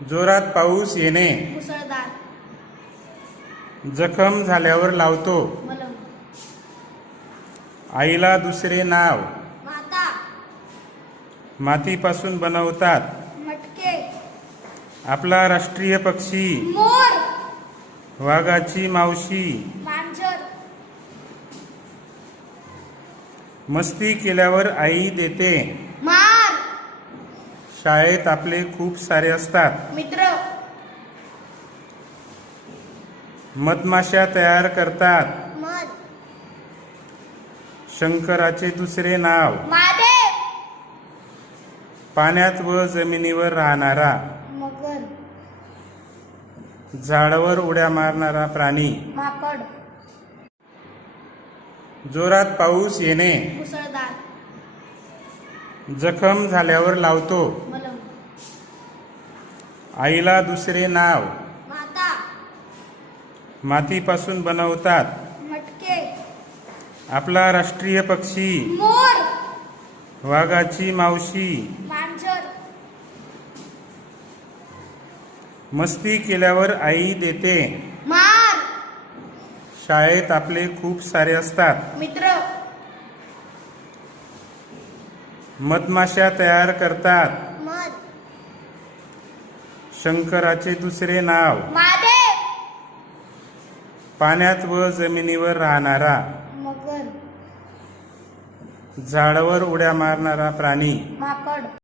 जोरात पाऊस येणे, मुसळधार, जखम झाल्यावर लावतो, मलम, आईला दुसरे नाव, माता, मातीपासून बनवतात, मटके, आपला राष्ट्रीय पक्षी, मोर, वाघाची मावशी, मांजर, मस्ती केल्यावर आई देते, मार, शाळेत आपले खूप सारे असतात, मित्र, मधमाशा तयार करतात, मध, शंकराचे दुसरे नाव, महादेव, पाण्यात व जमिनीवर राहणारा, मगर, झाडावर उड्या मारणारा प्राणी, माकड, जोरात पाऊस येणे, मुसळधार, जखम झाल्यावर लावतो, मलम, आईला दुसरे नाव, माता, मातीपासून बनवतात, मटके, आपला राष्ट्रीय पक्षी, मोर, वाघाची मावशी, मांजर, मस्ती केल्यावर आई देते, मार, शाळेत आपले खूप सारे असतात, मित्र, मधमाशा तयार करतात, मध, शंकराचे दुसरे नाव, महादेव, पाण्यात व जमिनीवर राहणारा, मगर, झाडावर उड्या मारणारा प्राणी, माकड.